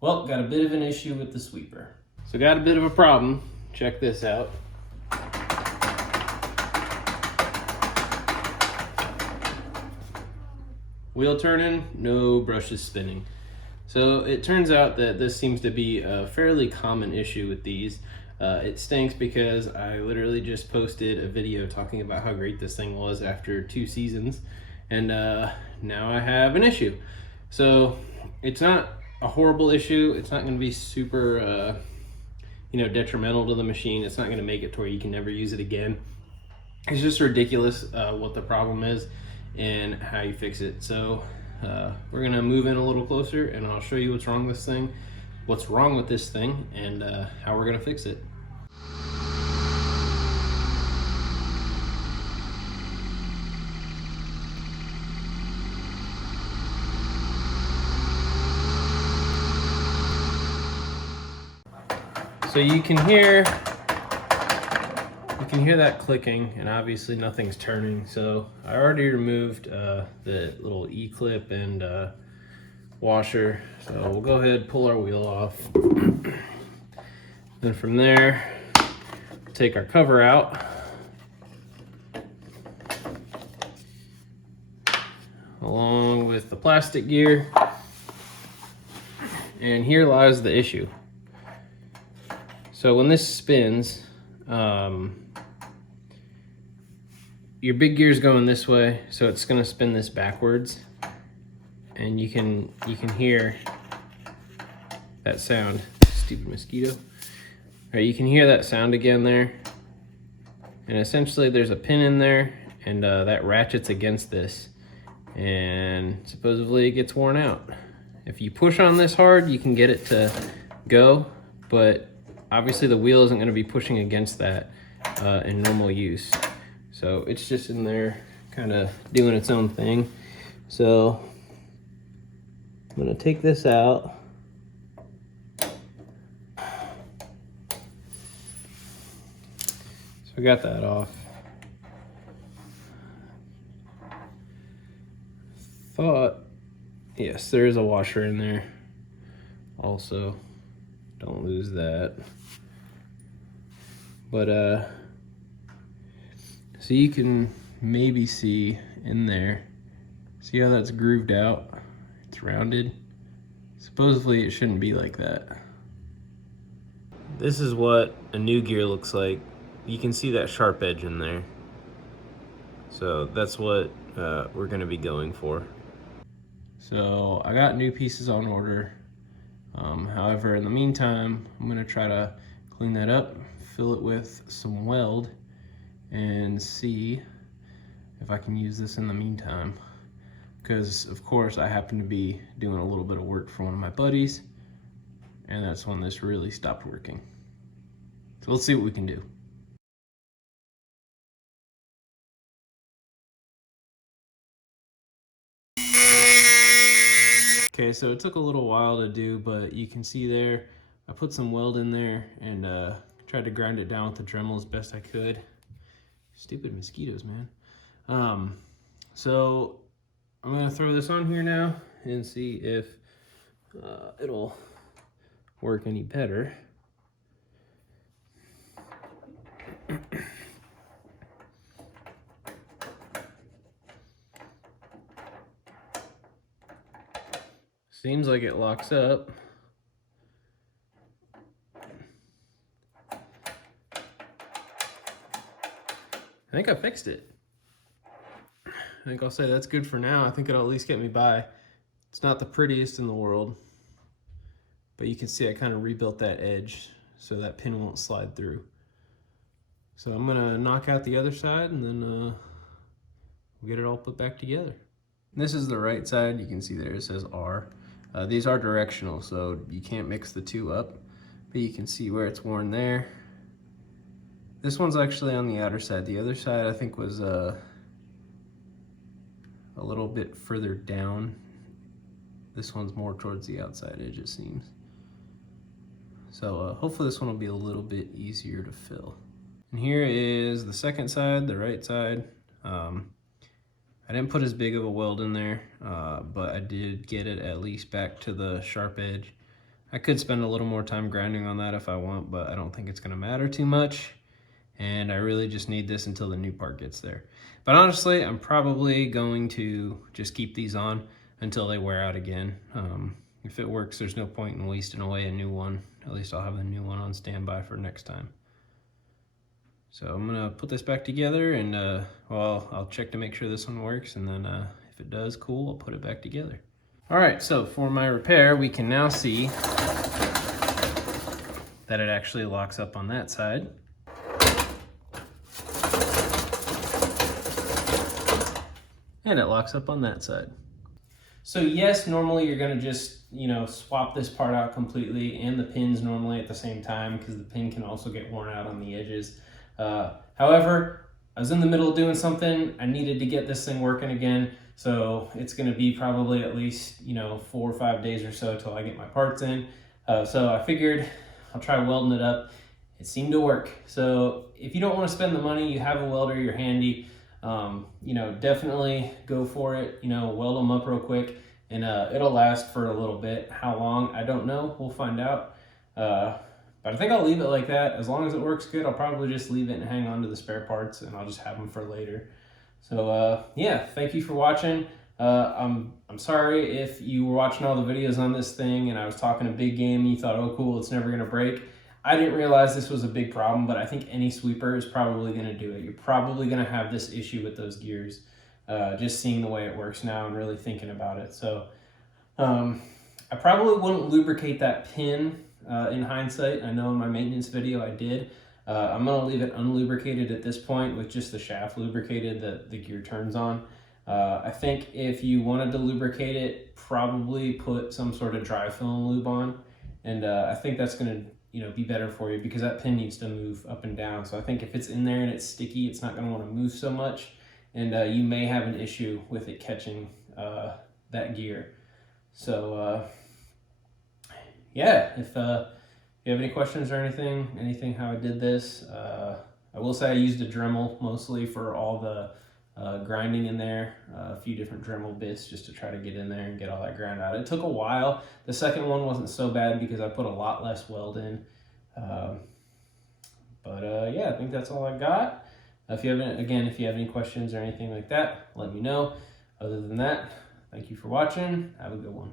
Well, got a bit of an issue with the sweeper. So got a bit of a problem. Check this out. Wheel turning, no brushes spinning. So it turns out that this seems to be a fairly common issue with these. It stinks because I literally just posted a video talking about how great this thing was after 2 seasons, and now I have an issue. So it's not a horrible issue. It's not going to be super detrimental to the machine. It's not going to make it to where you can never use it again. It's just ridiculous what the problem is and how you fix it. So we're gonna move in a little closer and I'll show you what's wrong with this thing, and how we're gonna fix it. So you can hear that clicking, and obviously nothing's turning. So I already removed the little E-clip and washer. So we'll go ahead and pull our wheel off. Then from there, take our cover out. Along with the plastic gear. And here lies the issue. So when this spins, your big gear's going this way, so it's gonna spin this backwards, and you can hear that sound. Stupid mosquito. All right, you can hear that sound again there, and essentially there's a pin in there, and that ratchets against this, and supposedly it gets worn out. If you push on this hard, you can get it to go, but obviously the wheel isn't going to be pushing against that in normal use. So it's just in there kind of doing its own thing. So I'm going to take this out. So I got that off. Yes, there is a washer in there also. Don't lose that. But so you can maybe see in there, see how that's grooved out? It's rounded. Supposedly it shouldn't be like that. This is what a new gear looks like. You can see that sharp edge in there. So that's what we're gonna be going for. So I got new pieces on order. However, in the meantime, I'm gonna try to clean that up, fill it with some weld, and see if I can use this in the meantime. Because of course I happen to be doing a little bit of work for one of my buddies, and that's when this really stopped working. So let's see what we can do. Okay, so it took a little while to do, but you can see there, I put some weld in there and tried to grind it down with the Dremel as best I could. Stupid mosquitoes, man. So I'm gonna throw this on here now and see if it'll work any better. Seems like it locks up. I think I fixed it. I think I'll say that's good for now. I think it'll at least get me by. It's not the prettiest in the world, but you can see I kind of rebuilt that edge so that pin won't slide through. So I'm gonna knock out the other side and then we'll get it all put back together. This is the right side. You can see there it says R. These are directional, so you can't mix the two up, but you can see where it's worn there. This one's actually on the outer side. The other side I think was a little bit further down. This one's more towards the outside edge, it seems. So hopefully this one will be a little bit easier to fill. And here is the second side, the right side. I didn't put as big of a weld in there, but I did get it at least back to the sharp edge. I could spend a little more time grinding on that if I want, but I don't think it's gonna matter too much. And I really just need this until the new part gets there. But honestly, I'm probably going to just keep these on until they wear out again. If it works, there's no point in wasting away a new one. At least I'll have the new one on standby for next time. So I'm gonna put this back together and well, I'll check to make sure this one works, and then if it does, cool, I'll put it back together. All right, so for my repair, we can now see that it actually locks up on that side. And it locks up on that side. So yes, normally you're gonna just, swap this part out completely and the pins normally at the same time, because the pin can also get worn out on the edges. However, I was in the middle of doing something. I needed to get this thing working again. So it's gonna be probably at least, 4 or 5 days or so till I get my parts in. So I figured I'll try welding it up. It seemed to work. So if you don't wanna spend the money, you have a welder, you're handy, definitely go for it. Weld them up real quick, and it'll last for a little bit. How long, I don't know. We'll find out. But I think I'll leave it like that. As long as it works good, I'll probably just leave it and hang on to the spare parts, and I'll just have them for later. So yeah, thank you for watching. I'm sorry if you were watching all the videos on this thing and I was talking a big game and you thought, oh cool, it's never gonna break. I didn't realize this was a big problem, but I think any sweeper is probably gonna do it. You're probably gonna have this issue with those gears, just seeing the way it works now and really thinking about it. So I probably wouldn't lubricate that pin in hindsight. I know in my maintenance video I did. I'm gonna leave it unlubricated at this point with just the shaft lubricated that the gear turns on. I think if you wanted to lubricate it, probably put some sort of dry film lube on, and I think that's gonna be better for you, because that pin needs to move up and down. So I think if it's in there and it's sticky, it's not gonna wanna move so much, and you may have an issue with it catching that gear. So yeah, if you have any questions or anything how I did this, I will say I used a Dremel mostly for all the grinding in there, a few different Dremel bits just to try to get in there and get all that ground out. It took a while. The second one wasn't so bad because I put a lot less weld in. But yeah, I think that's all I got. If you have any questions or anything like that, let me know. Other than that, thank you for watching. Have a good one.